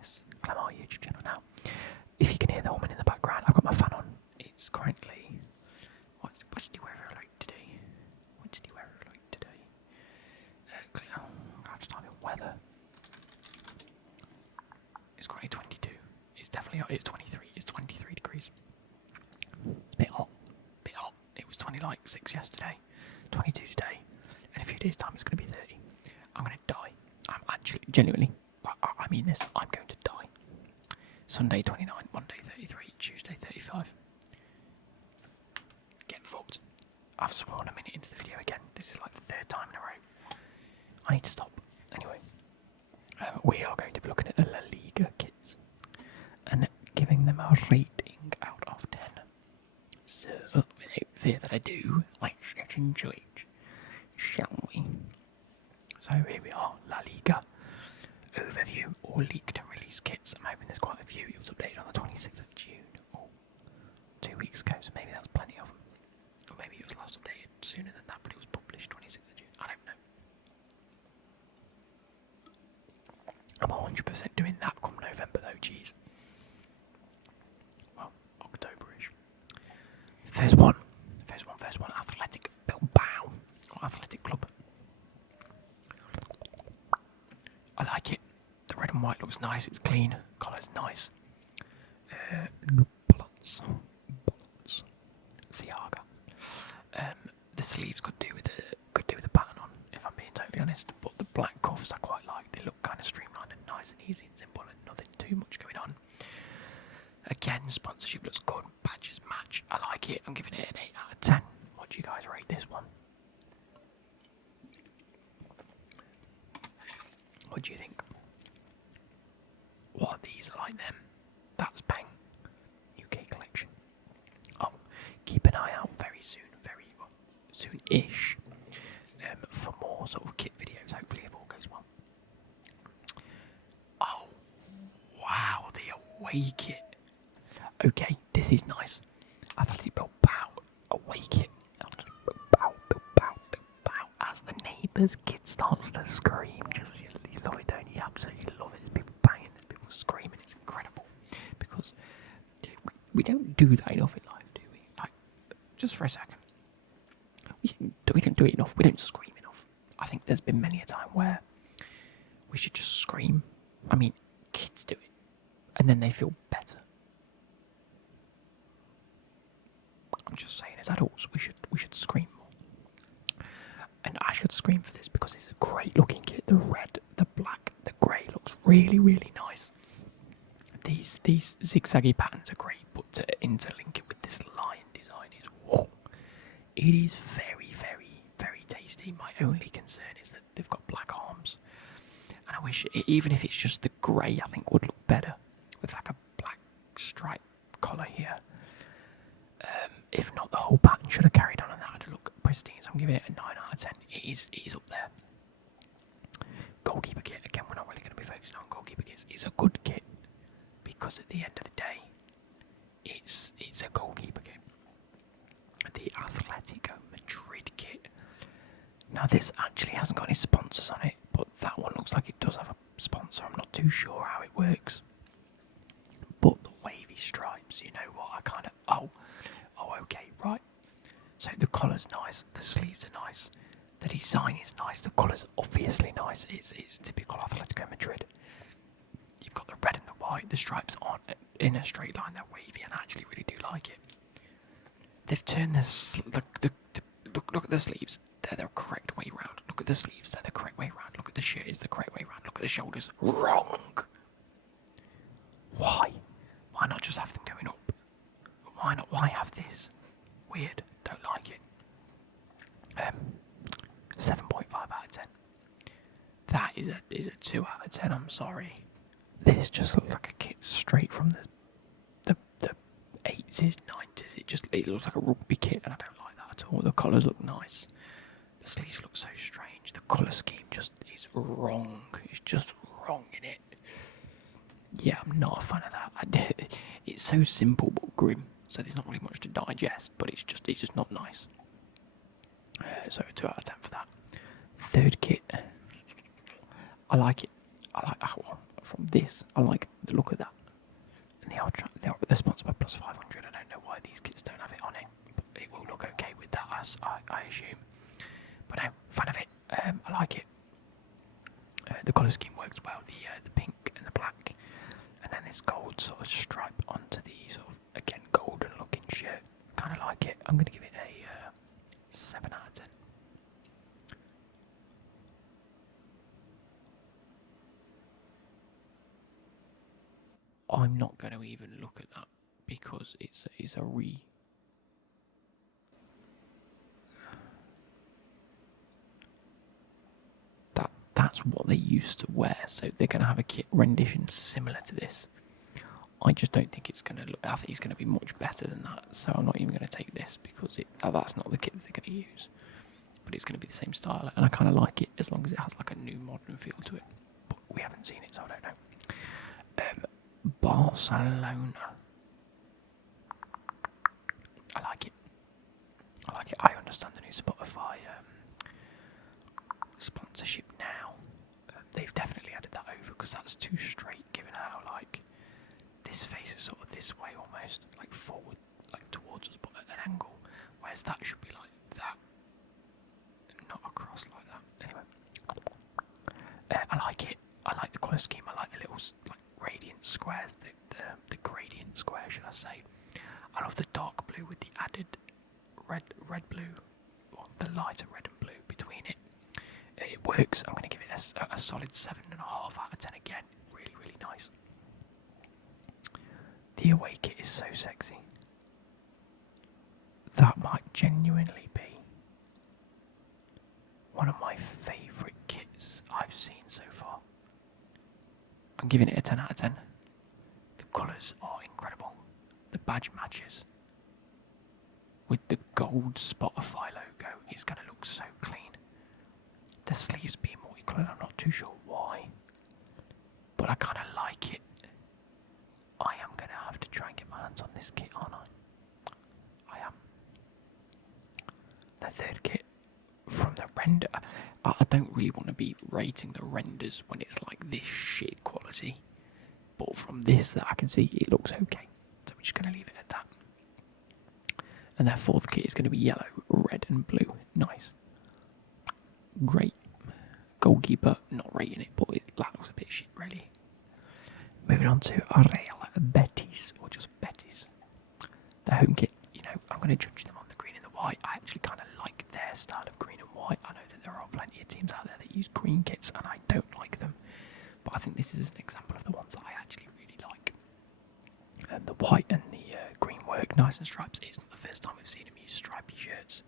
AScleMR YouTube channel. Now, if you can hear the humming in the background, I've got my fan on. It's currently... What's the weather like today? I'll just type in weather. It's currently 22. It's definitely... It's 23. It's 23 degrees. It's a bit hot. It was 26 yesterday. 22 today. In a few days' time, it's going to be 30. I'm going to die. I'm actually, genuinely, I mean this, I'm going to die. Sunday 29, Monday 33, Tuesday 35. Get fucked. I've sworn a minute into the video again. This is like the third time in a row. I need to stop. Anyway, we are going to be looking at the La Liga kits and giving them a rating out of 10. So, without further ado, let's get into it, shall we? So here we are, La Liga Overview, all leaked and released kits. I'm hoping there's quite a few. It was updated on the 26th of June, 2 weeks ago, so maybe that's plenty of them. Or maybe it was last updated sooner than that, but it was published 26th of June. I don't know. I'm 100% doing that come November though, jeez. Well, October-ish. First one, Athletic Bilbao, or Athletic Club. I like it. The red and white looks nice. It's clean. Colour's nice. Bullets. Siaga. The sleeves could do with the pattern on, if I'm being totally honest. But the black cuffs I quite like. They look kind of streamlined and nice and easy and simple, and nothing too much going on. Again, sponsorship looks good. Badges match. I like it. I'm giving it an 8 out of 10. What do you guys rate this one? What do you think? What are these like them? That's Peng. UK collection. Oh, keep an eye out very soon, soon-ish, for more sort of kit videos, hopefully if all goes well. Oh, wow, the away kit. Okay, this is nice. Athletic Bilbao, away kit. Bilbao. As the neighbour's kid starts to scream, just you love it, don't you? Absolutely love it. There's people banging, there's people screaming. It's incredible because we don't do that enough in life, do we? Like, just for a second, we don't do it enough. We don't scream enough. I think there's been many a time where we should just scream. I mean, kids do it, and then they feel better. I'm just saying, as adults, we should scream more. And I should scream for this because it's a great looking kit. The red, the black, the grey looks really, really nice. These zigzaggy patterns are great, but to interlink it with this lion design is whoa. It is very, very, very tasty. My only concern is that they've got black arms, and I wish, even if it's just the grey, I think would look better with like a black stripe collar here. If not, the whole pattern should have carried on, and that would look pristine. So I'm giving it a 9 out of 10. It is up there. Goalkeeper Kit, again, we're not really going to be focusing on Goalkeeper Kits. It's a good kit because at the end of the day, it's a goalkeeper kit. The Athletico Madrid Kit. Now this actually hasn't got any sponsors on it, but that one looks like it does have a sponsor. I'm not too sure how it works. But the wavy stripes, you know what, I kind of, oh, okay, right. So the collar's nice, the sleeves are nice, the design is nice, the colour's obviously nice, it's typical Atletico Madrid. You've got the red and the white, the stripes aren't in a straight line, they're wavy, and I actually really do like it. They've turned this, look at the sleeves, they're the correct way round. Look at the sleeves, they're the correct way round. Look at the shirt, it's the correct way round. Look at the shoulders, wrong. Why? Why not just have them going up? Why not? Why have this? Weird. Don't like it. 7.5 out of 10. That is a 2 out of 10. I'm sorry. This just looks like a kit straight from the 80s, 90s. It looks like a rugby kit, and I don't like that at all. The colours look nice. The sleeves look so strange. The colour scheme just is wrong. It's just wrong in it. Yeah, I'm not a fan of that. It's so simple but grim, so there's not really much to digest, but it's just not nice. So 2 out of 10 for that. Third kit, I like it. from this. I like the look of that. And they're sponsored by Plus 500. I don't know why these kits don't have it on it, but it will look okay with that, I assume. But no, fan of it. I like it. The colour scheme works well. The pink and the black, and then this gold sort of stripe onto the sort of again golden looking shirt. Kind of like it. I'm going to give it a 7 out of 10. I'm not going to even look at that because it's a that's what they used to wear, so they're going to have a kit rendition similar to this. I just don't think it's going to look. I think it's going to be much better than that, so I'm not even going to take this because that's not the kit that they're going to use. But it's going to be the same style, and I kind of like it as long as it has like a new modern feel to it. But we haven't seen it, so I don't know. Barcelona. I like it. I understand the new Spotify sponsorship now. They've definitely added that over because that's too straight, given how like this face is sort of this way almost, like forward, like towards us, but at an angle. Whereas that should be like that, not across like that. Anyway, I like it. I like the colour scheme. I like the little like radiant squares, the gradient square, should I say? I love the dark blue with the added red blue, or the lighter red and blue between it. It works. I'm going to give it a solid 7.5 out of 10 again. Really, really nice. The away kit is so sexy. That might genuinely be one of my favourite kits I've seen so far. I'm giving it a 10 out of 10. The colours are incredible. The badge matches with the gold Spotify logo. It's going to look so clean. The sleeves being multicoloured, I'm not too sure why, but I kind of like it. I am going to have to try and get my hands on this kit, aren't I? I am. The third kit from the render. I don't really want to be rating the renders when it's like this shit quality, but from this that I can see, it looks okay. So we're just going to leave it at that. And their fourth kit is going to be yellow, red and blue. Nice. Great. Goalkeeper, not rating it, but that looks a bit shit, really. Moving on to Real Betis, or just Betis. Their home kit, I'm going to judge them on the green and the white. I actually kind of like their style of green and white. I know that there are plenty of teams out there that use green kits, and I don't like them. But I think this is an example of the ones that I actually really like. The white and the green work nice and stripes. It's not the first time we've seen them use stripy shirts.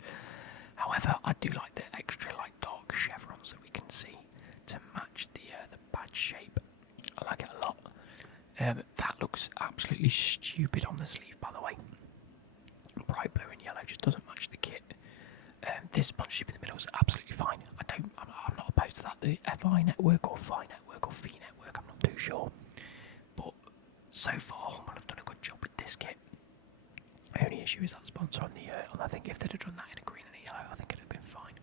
However, I do like the extra dark chevrons that we can see to match the badge shape. I like it a lot. That looks absolutely stupid on the sleeve, by the way. Bright blue and yellow just doesn't match the kit. This sponsorship in the middle is absolutely fine. I'm not opposed to that. The FI network or FI network or FI network, I'm not too sure. But so far, Hummel have done a good job with this kit. My only issue is that sponsor on the thing. If they'd have done that in a green and a yellow, I think it'd have been fine.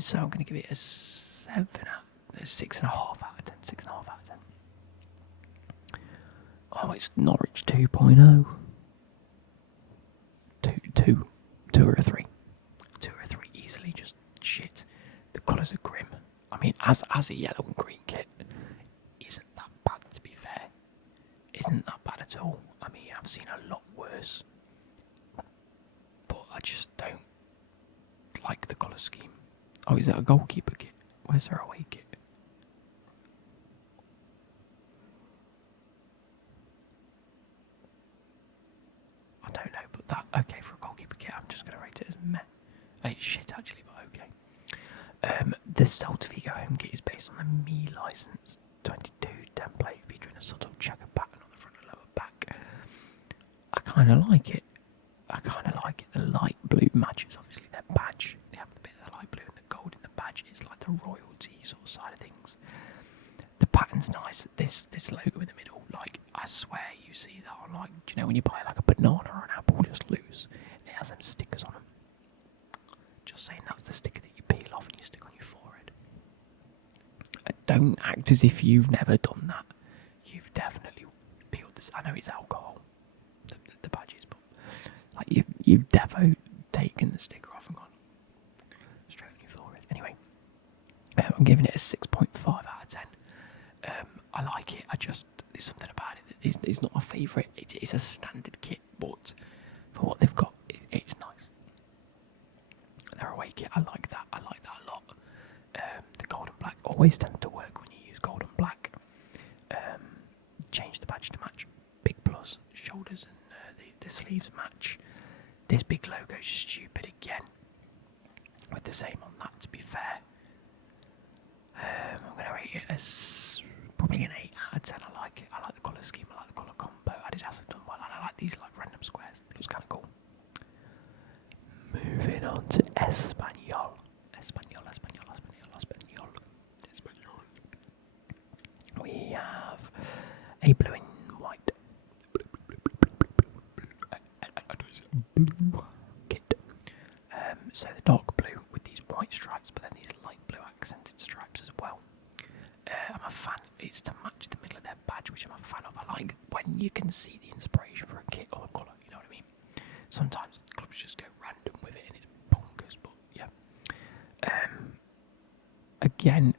So I'm going to give it a 6.5 out of 10. 6.5 out of 10. Oh, it's Norwich 2.0. 2 or a 3. 2 or a 3 easily, just shit. The colours are grim. I mean, as a yellow and green kit, isn't that bad, to be fair. Isn't that bad at all. I mean, I've seen a lot worse. But I just don't like the colour scheme. Oh, is that a goalkeeper kit? Where's their away kit? I don't know, but that, okay, for a goalkeeper kit, I'm just going to rate it as meh. It's shit, actually, but okay. The Celta Vigo home kit is based on the Me License 22 template, featuring a subtle checker pattern on the front and lower back. I kind of like it. The light blue matches, obviously, their badge. They have the bit of the light blue and the gold in the badge. It's like the royalty sort of side of things. The pattern's nice. This logo in the middle, like, I swear you see that on, like, do you know when you buy like a banana or an apple just loose? It has them stickers on them. Just saying, that's the sticker that you peel off and you stick on your forehead. Don't act as as if you've never done that. You've definitely peeled this. I know it's alcohol, the badges, but like you've defo taken the sticker off and gone straight on your forehead. Anyway, I'm giving it a 6.5 out of 10. I like it. There's something about it. It's not my favourite. It's a standard kit, but for what they've got, it's nice. Their away kit, I like that. I like that a lot. The gold and black always tend to work when you use gold and black. Change the badge to match. Big plus, shoulders and the sleeves match. This big logo's stupid again. With the same on that, to be fair. I'm going to rate it as probably an 8 out of 10. I like it. I like the colour scheme. I like the colour combo. Adidas have done well. And I like these like random squares. It looks kind of cool. Moving on to Español. We have a blue and white blue kit. So the dark blue with these white stripes, but then these light blue accented stripes as well. I'm a fan. It's to match the middle of their badge, which I'm a fan of. I like when you can see the inspiration for a kit or the colour. You know what I mean? Sometimes clubs just go random with it and it's bonkers, but yeah. Again,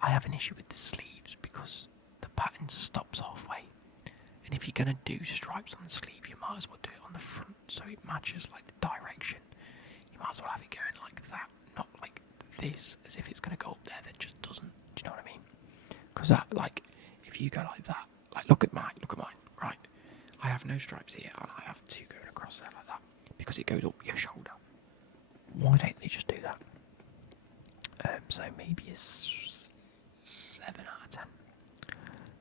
I have an issue with the sleeves because the pattern stops halfway. And if you're going to do stripes on the sleeve, you might as well do it on the front so it matches like the direction. You might as well have it going like that, not like this, as if it's going to go up there that just doesn't. Do you know what I mean? Because that, like, if you go like that, like look at mine, right? I have no stripes here and I have two going across there like that because it goes up your shoulder. Why don't they just do that? So maybe a 7 out of 10.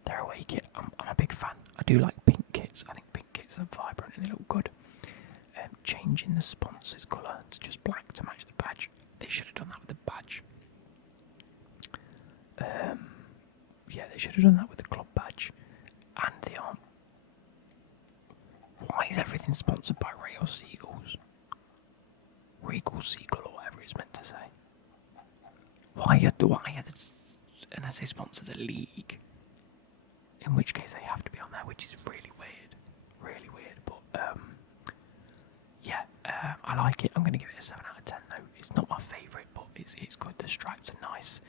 Their away kit, I'm a big fan. I do like pink kits. I think pink kits are vibrant and they look good. Changing the sponsor's colour to just black to match the badge. They should have done that with the badge. Yeah, they should have done that with the club badge and the arm. Why is everything sponsored by Real Seagulls? Regal Seagull or whatever it's meant to say. Unless they sponsor the league, in which case they have to be on there, which is really weird, but yeah, I like it. I'm going to give it a 7 out of 10 though. It's not my favourite, but it's good. The stripes are nice.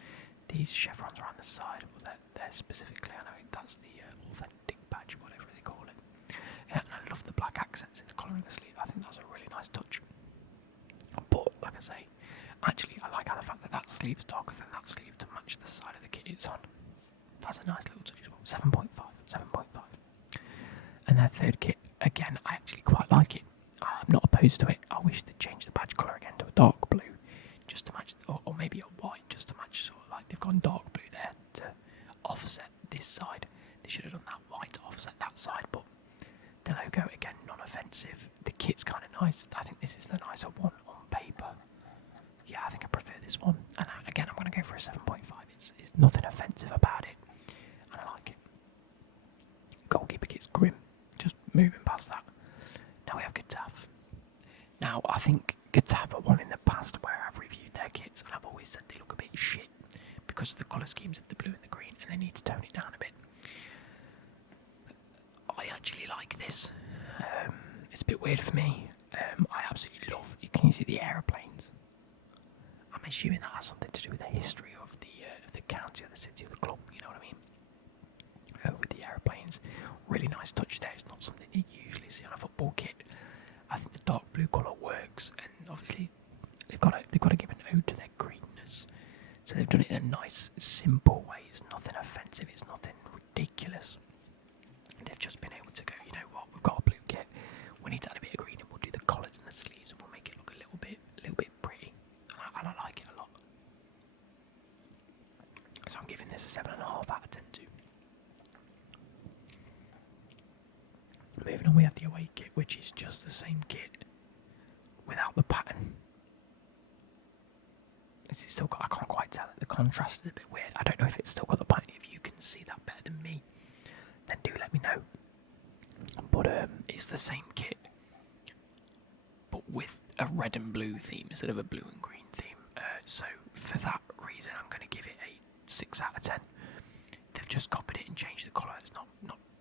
These chevrons are on the side, but they're specifically, I know that's the authentic badge, whatever they call it. Yeah, and I love the black accents in the collar and the sleeve. I think that's a really nice touch. But like I say, actually, I like how the fact that sleeve's darker than that sleeve to match the side of the kit it's on. That's a nice little touch as well. 7.5. And their third kit, again, I actually quite like it. I'm not opposed to it. I wish they'd change the badge colour again to a dark blue, just to match, or maybe a white, just to match, sort of like they've gone dark blue there to offset this side. They should have done that white to offset that side, but the logo, again, non-offensive. The kit's kind of nice. I think this is the nicer one on paper. Yeah, I think I prefer this one. And again, I'm going to go for a 7.5. It's nothing offensive about it. And I like it. Goalkeeper Kit's grim. Just moving past that. Now we have Getafe. Now, I think Getafe are one in the past where I've reviewed their kits and I've always said they look a bit shit because of the colour schemes of the blue and the green and they need to tone it down a bit. I actually like this. It's a bit weird for me. I absolutely love. Can you see the aeroplanes? I'm assuming that has something to do with the history of the county or the city or the club. You know what I mean? With the aeroplanes, really nice touch there. It's not something you usually see on a football kit. I think the dark blue colour works, and obviously they've got to give an ode to their greenness. So they've done it in a nice, simple way. It's nothing offensive. It's nothing ridiculous. They've just been able to go, you know what? We've got a blue kit. We need to add a bit of green, and we'll do the collars and the sleeves, and we'll make it look a little bit pretty. And I like it a lot. So I'm giving this a 7.5 out of 10 too. Moving on, we have the away kit, which is just the same kit without the pattern. It's still got, I can't quite tell it. The contrast is a bit weird. I don't know if it's still got the pattern. If you can see that better than me, then do let me know. But it's the same kit, but with a red and blue theme instead of a blue and green theme. So for that reason, I'm going to give it a 6 out of 10. they've just copied it and changed the colour. It's not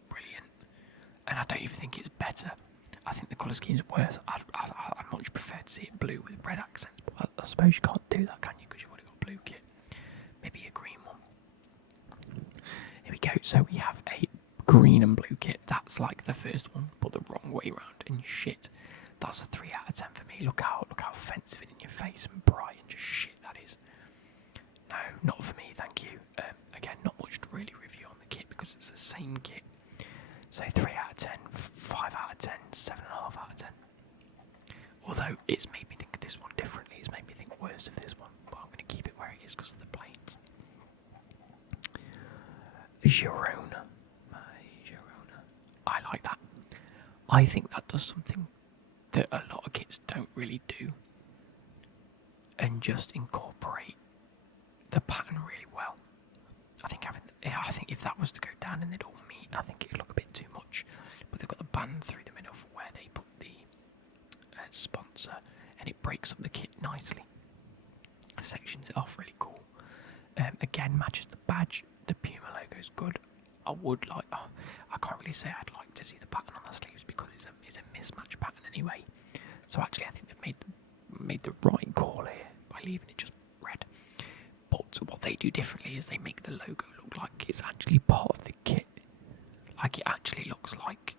brilliant, and I don't even think it's better. I think the colour scheme's worse. I much prefer to see it blue with red accents, but I suppose you can't do that, can you? Because you've already got a blue kit. Maybe a green one. Here we go. So we have a green and blue kit. That's like the first one, but the wrong way around. And shit, that's a 3 out of 10 for me. Look how offensive and in your face and bright and just shit that is. No, not for me, thank you. Again, not much to really review on the kit because it's the same kit. So 3 out of 10, 5 out of 10, 7.5 out of 10. Although it's made me think of this one differently. It's made me think worse of this one, but I'm going to keep it where it is because of the planes. Girona. I like that. I think that does something that a lot of kits don't really do, and just incorporate the pattern really well. I think if that was to go down and they'd all meet, I think it'd look a bit too much. But they've got the band through the middle for where they put the sponsor, and it breaks up the kit nicely. Sections it off really cool. Again, matches the badge. The Puma logo is good. I would like. I can't really say I'd like to see the pattern on the sleeves because it's a mismatch pattern anyway. So actually, I think they've made the right call here by leaving it just red. But what they do differently is they make the logo look like it's actually part of the kit. Like it actually looks like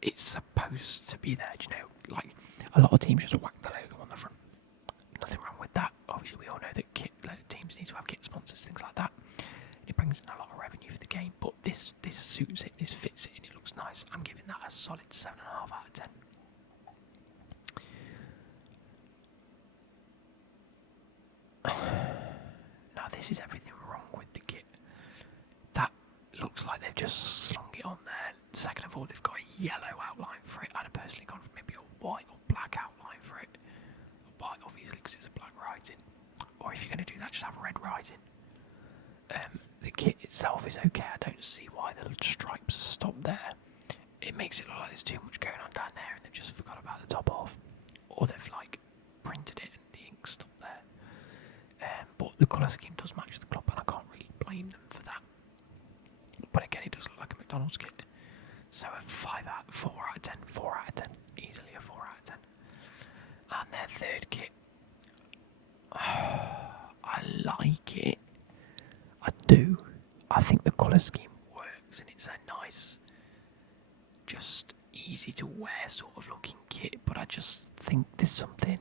it's supposed to be there. Do you know, like a lot of teams just whack the logo on the front. Nothing wrong with that. Obviously, we all know that teams need to have kit sponsors, things like that. It brings in a lot of revenue for the game, but this suits it, this fits it, and it looks nice. I'm giving that a solid 7.5 out of 10. Now this is everything wrong with the kit. That looks like they've just slung it on there. Second of all, they've got a yellow outline for it. I'd have personally gone for maybe a white or black outline for it. White, obviously, because it's a black writing. Or if you're going to do that, just have red writing. The kit itself is okay. I don't see why the stripes stop there. It makes it look like there's too much going on down there and they've just forgot about the top half. Or they've like printed it and the ink stopped there. But the colour scheme does match the club and I can't really blame them for that. But again, it does look like a McDonald's kit. So a 4 out of 10, 4 out of 10. Easily a 4 out of 10. And their third kit. I like it. I do. I think the colour scheme works and it's a nice, just easy to wear sort of looking kit, but I just think there's something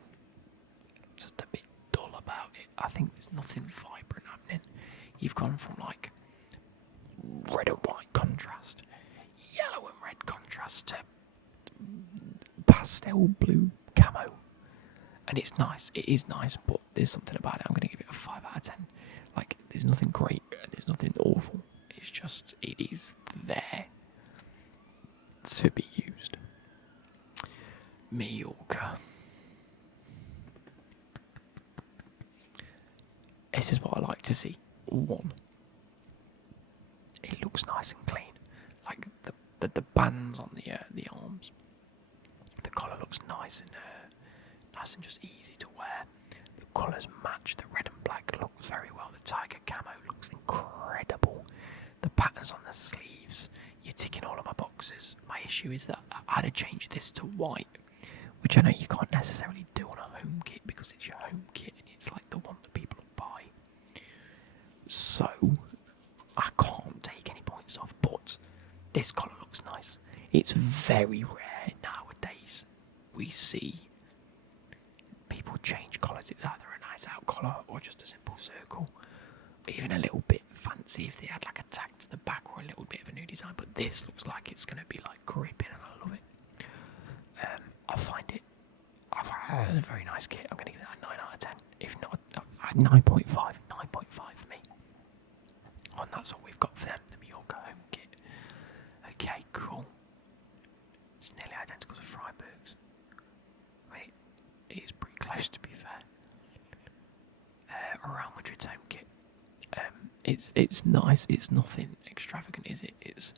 just a bit dull about it. I think there's nothing vibrant happening. You've gone from like red and white contrast, yellow and red contrast to pastel blue camo. And it's nice, it is nice, but there's something about it. I'm going to give it a 5 out of 10. Like, there's nothing great, there's nothing awful. It's just, it is there to be used. Mallorca. This is what I like to see. 1. It looks nice and clean. Like, the bands on the arms. The collar looks nice and just easy to wear. The colours match. The red and black looks very well. The tiger camo looks incredible. The patterns on the sleeves, you're ticking all of my boxes. My issue is that I had to change this to white, which I know you can't necessarily do on a home kit because it's your home kit and it's like the one that people buy. So I can't take any points off, but this colour looks nice. It's very rare nowadays we see people change colours. It's either a nice out colour or just a simple circle. Even a little bit fancy if they had like a tag to the back or a little bit of a new design, but this looks like it's going to be like gripping and I love it. I find it a very nice kit. I'm going to give that a 9 out of 10. If not, 9.5. 9.5 for me. And that's all we've got for them, the Mallorca home kit. Okay, cool. It's nearly identical to Freiburg's. I mean, it is pretty close to be fair. Real Madrid's home kit. It's nice. It's nothing extravagant, is it? It's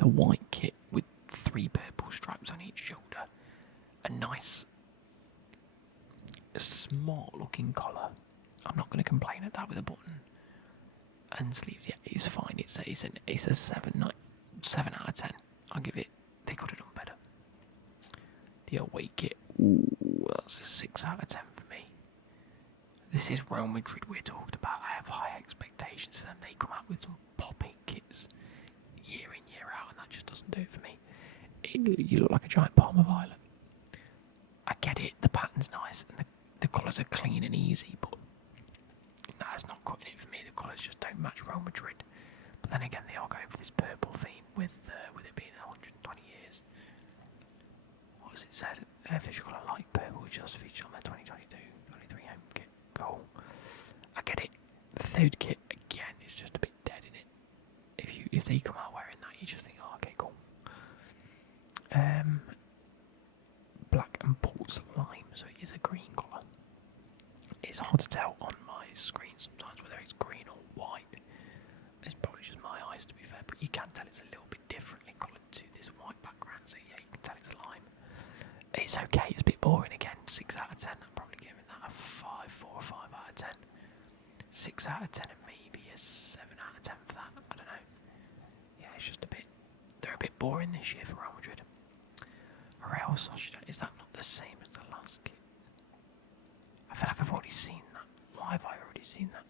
a white kit with 3 purple stripes on each shoulder. A nice, smart looking collar. I'm not going to complain at that with a button. pattern sleeves, yeah, it's fine. It's a 7 out of 10. I'll give it. They could have done better. The away kit, ooh, that's a 6 out of 10 for me. This is Real Madrid we're talking about. I have high expectations for them. They come out with some popping kits year in, year out, and that just doesn't do it for me. You look like a giant Parma violet. I get it, the pattern's nice, and the colours are clean and easy, but that's not cutting it for me. The colours just don't match Real Madrid. But then again, they are going for this purple theme with it being 120 years. What was it said? Official colour light purple, just featured on their 2022-23 home kit. Goal. I get it. The third kit again is just a bit dead in it. If they come out wearing that, you just think, oh, okay, cool. Black and Port's lime, so it is a green colour. It's hard to tell on my screen sometimes whether it's green or white. It's probably just my eyes, to be fair, but you can tell it's a little bit differently coloured to this white background, so yeah, you can tell it's lime. It's okay, it's a bit boring again. 6 out of 10, I'm probably giving that a 4 or 5 out of 10. 6 out of 10 and maybe a 7 out of 10 for that, I don't know. Yeah, it's just they're a bit boring this year for Real Madrid. Real Sociedad, is that not the same as the last kit? I feel like I've already seen that. Why have I already seen that?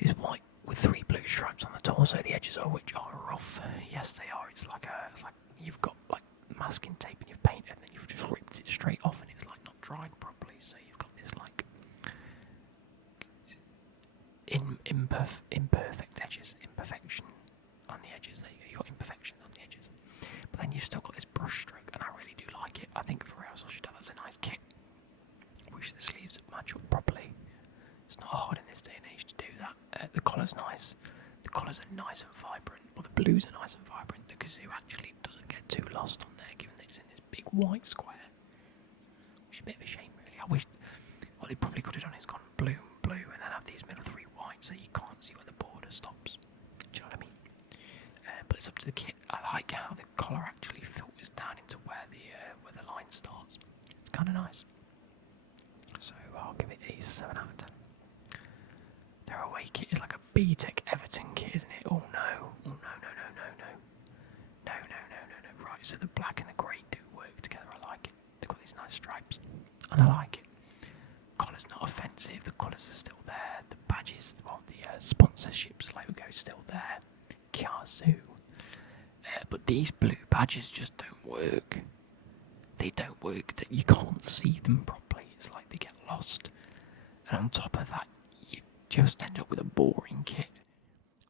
It's white with 3 blue stripes on the torso, the edges of which are rough. Yes, they are. It's like you've got like masking tape and you've painted and then you've just ripped it straight off and it's like not dried properly, so you've got this like imperfect edges, imperfection on the edges. There you go. You've got imperfections on the edges. But then you've still got this brush stroke, and I really do like it. I think for Real Sociedad, that's a nice kit. Wish the sleeves match up properly. It's not hard in this day and age to do that. The collar's nice. The colours are nice and vibrant. Well, the blues are nice and vibrant. The kazoo actually doesn't get too lost on there, given that it's in this big white square. Which is a bit of a shame, really. I wish what they probably could have done is gone blue, and then have these middle 3 whites, so you can't see where the border stops. Do you know what I mean? But it's up to the kit. I like how the collar actually filters down into where the line starts. It's kind of nice. So I'll give it a 7 out of 10. Their away kit is like a B-Tech Everton kit, isn't it? Oh no. Oh no. No. Right, so the black and the grey do work together. I like it. They've got these nice stripes. And I like it. Collar's not offensive. The colours are still there. The badges, well, the sponsorships logo is still there. Kiazu. But these blue badges just don't work. They don't work. That you can't see them properly. It's like they get lost. And on top of that, you just end up with a boring kit.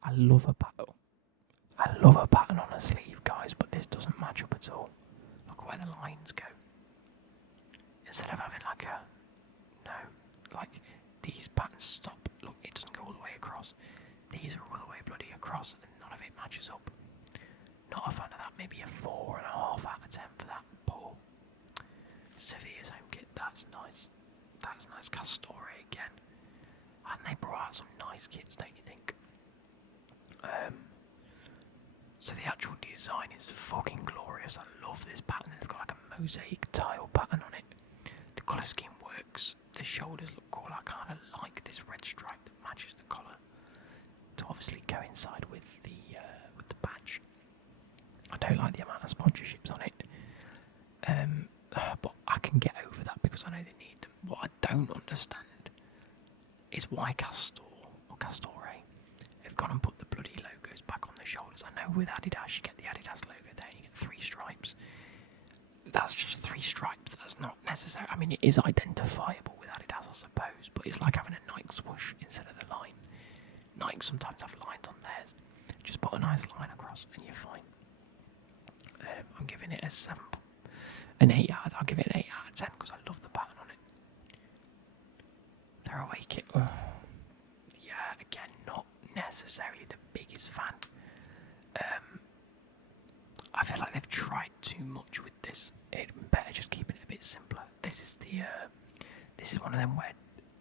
I love a pattern on a sleeve, guys, but this doesn't match up at all. Look where the lines go. Instead of having these patterns stop. Look, it doesn't go all the way across. These are all the way bloody across, and none of it matches up. Not a fan of that. Maybe a 4.5 out of 10 for that. Paul. Sevilla's home kit. That's nice. That's nice. Castore again. And they brought out some nice kits, don't you think? So the actual design is fucking glorious. I love this pattern. They've got like a mosaic tile pattern on it. The colour scheme works. The shoulders look cool. I kind of like this red stripe that matches the collar to obviously coincide with the badge. I don't like the amount of sponsorships on it, but I can get over that because I know they need them. What I don't understand is why Castore have gone and put the bloody logos back on the shoulders. I know with Adidas you get the Adidas logo there, you get 3 stripes. That's just 3 stripes. That's not necessary. I mean, it is identifiable with Adidas, I suppose, but it's like having a Nike swoosh instead of the line. Nike sometimes have lines on theirs. Just put a nice line across and you're fine. I'm giving it a 7. I'll give it an 8 out of 10 because I love the pattern on it. Their away kit. Oh. Yeah, again, not necessarily the biggest fan. I feel like they've tried too much with this. It'd been better just keeping it a bit simpler. This is one of them where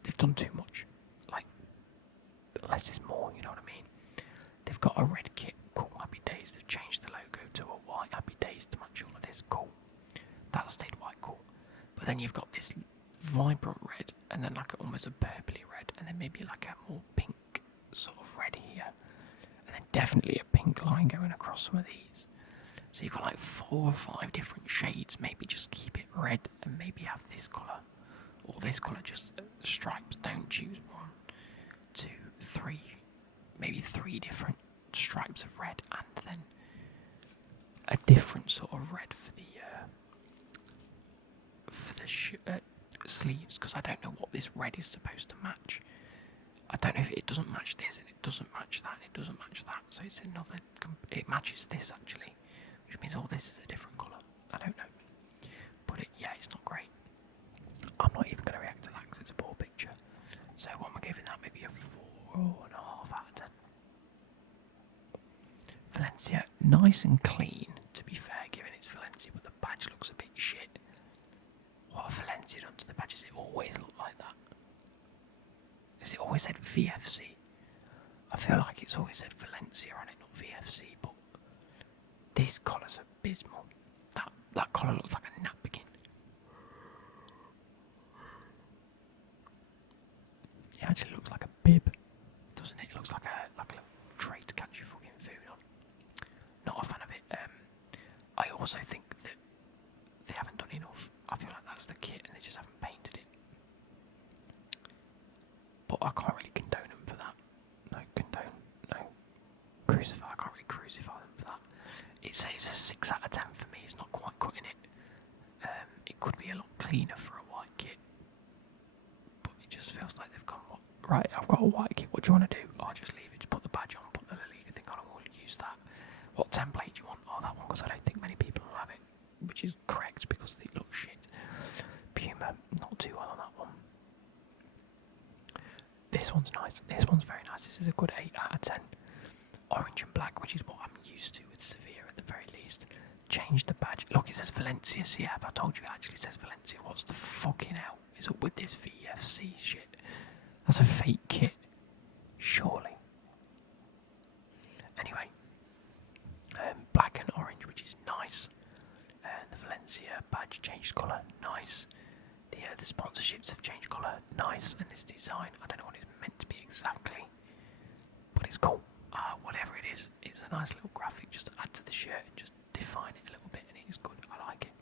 they've done too much. Like, less is more, you know what I mean? They've got a red kit, cool, happy days. They've changed the logo to a white, happy days to match all of this, cool. That stayed white, cool. But then you've got this vibrant red, and then like almost a purpley red, and then maybe like a more pink definitely a pink line going across some of these. So you've got like 4 or 5 different shades. Maybe just keep it red and maybe have this colour. Or this colour, just stripes. Don't choose 1, 2, 3. Maybe 3 different stripes of red and then a different sort of red for the sleeves, because I don't know what this red is supposed to match. I don't know if it doesn't match this and it doesn't match that and it doesn't match that, so it's another, it matches this actually, which means all this is a different colour. I don't know, but yeah, it's not great. I'm not even going to react to that because it's a poor picture. So what am I giving that? Maybe a 4.5 out of 10. Valencia, nice and clean, to be fair, given it's Valencia, but the badge looks a bit shit. What have Valencia done to the badge? Does it always look like that? Has it always said VFC? I feel like it's always said Valencia on it, not VFC, but this collar's abysmal. That collar looks like a napkin. It actually looks like a bib, doesn't it? It looks like a little tray to catch your fucking food on. Not a fan of it. I also think that they haven't done enough. I feel like that's the kit and they just haven't painted it. But I can't really condone them for that. Crucify. I can't really crucify them for that. It's a 6 out of 10 for me. It's not quite cutting it. It could be a lot cleaner for a white kit. But it just feels like they've gone, right, I've got a white kit, what do you want to do? I'll just leave it, just put the badge on, put the Liga thing on and we'll use that. What template do you want? Oh, that one, because I don't think many people will have it. Which is correct, because they look shit. Puma, not too well on that one. This one's nice. This one's very nice. This is a good 8 out of 10. Orange and black, which is what I'm used to with Sevilla at the very least. Change the badge. Look, it says Valencia CF. I told you it actually says Valencia. What's the fucking hell is up with this VFC shit? That's a fake kit. Surely. Anyway. Black and orange, which is nice. The Valencia badge changed colour. Nice. The sponsorships have changed colour. Nice. And this design, I don't know what it's meant to be exactly. But it's cool. Whatever it is, it's a nice little graphic just to add to the shirt and just define it a little bit, and it is good. I like it.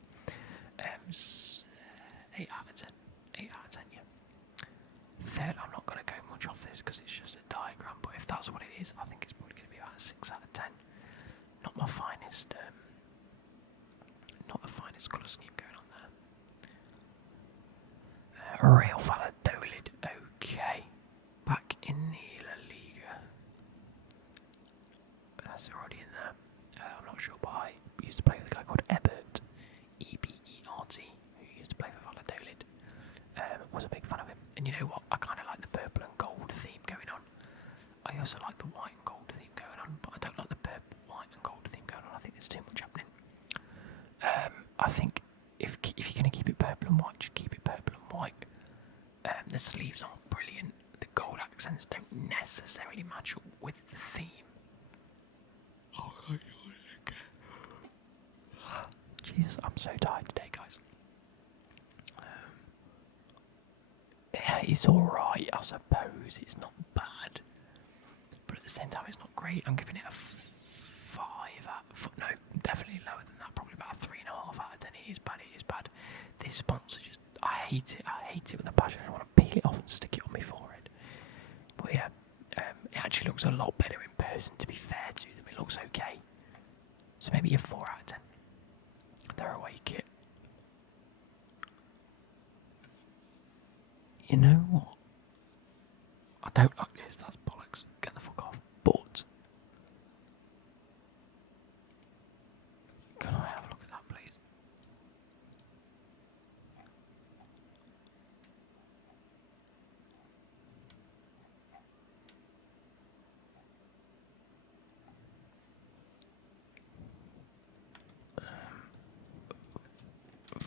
8 out of 10. 8 out of 10, yeah. Third, I'm not going to go much off this because it's just a diagram, but if that's what it is, I think it's probably going to be about a 6 out of 10. Not my finest, not the finest colour scheme going on there. Real Valladolid, okay. Back in the La Liga. That's already in there. I'm not sure, but I used to play with a guy called Ebert, E-B-E-R-T, who used to play for Valladolid. Was a big fan of him. And you know what? I kind of like the purple and gold theme going on. I also like the white and gold theme going on, but I don't like the purple, white and gold theme going on. I think there's too much happening. I think if you're going to keep it purple and white, just keep it purple and white. The sleeves aren't brilliant. The gold accents don't necessarily match up with the theme. Oh, Jesus, I'm so tired today, guys. Yeah, it's alright, I suppose. It's not bad. But at the same time, it's not great. I'm giving it a 5 no, definitely lower than that. Probably about a 3.5 out of 10. It is bad, it is bad. This sponsor just, I hate it with a passion. I want to peel it off and stick it on my forehead. But yeah, it actually looks a lot better in person, to be fair to them. It looks okay. So maybe a 4 out of 10. Their away kit. You know what? I don't like this, that's bollocks. Get the fuck off. But can I have a look at that, please?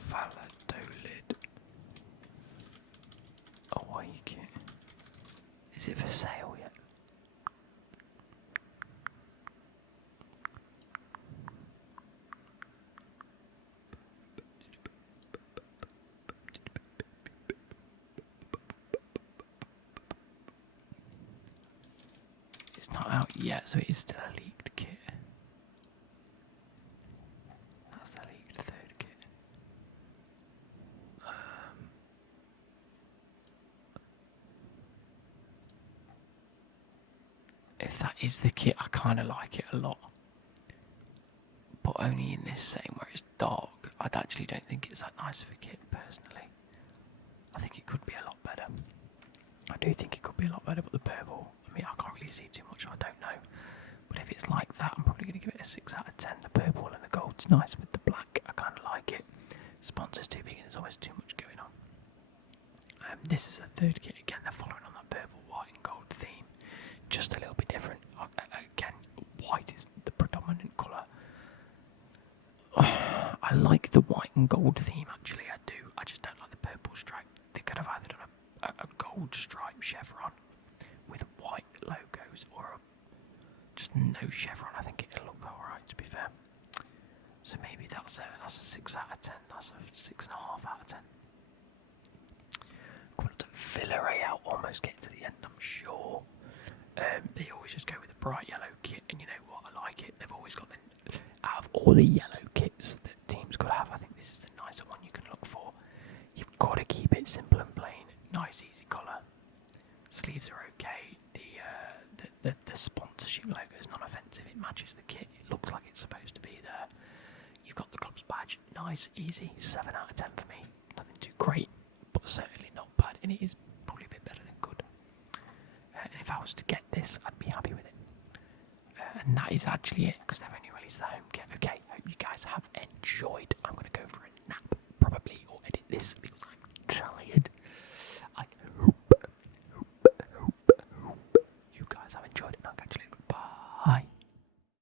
Valladolid away kit. Is it for It's not out yet, so it is still a leaked kit. That's the leaked third kit. If that is the kit, I kind of like it a lot. But only in this setting where it's dark. I actually don't think it's that nice of a kit, personally. I think it could be a lot better. I do think it could be a lot better, but the purple, I mean, I can't really see too much, I don't know. But if it's like that, I'm probably going to give it a 6 out of 10. The purple and the gold's nice with the black, I kind of like it. Sponsor's too big and there's always too much going on. This is a third kit, again, they're following on that purple, white and gold theme. Just a little bit different. Again, white is the predominant colour. I like the white and gold theme, actually, I do. I just don't like the purple stripe. They could have either done a gold stripe chevron with white logos or just no chevron. I think it'll look alright, to be fair. So maybe that's a 6 out of 10. That's a 6.5 out of 10. Coming up to Villarreal, almost getting to the end, I'm sure. They always just go with a bright yellow kit, and you know what, I like it. They've always got out of all the yellow kits that teams could have, I think this is the nicer one you can look for. You've got to keep it simple and plain, nice easy colour. Sleeves are okay. The sponsorship logo is not offensive. It matches the kit. It looks like it's supposed to be there. You've got the club's badge. Nice, easy. 7 out of 10 for me. Nothing too great, but certainly not bad. And it is probably a bit better than good. And if I was to get this, I'd be happy with it. And that is actually it, because they've only released the home kit. Okay, hope you guys have enjoyed. I'm going to go for a nap, probably, or edit this, because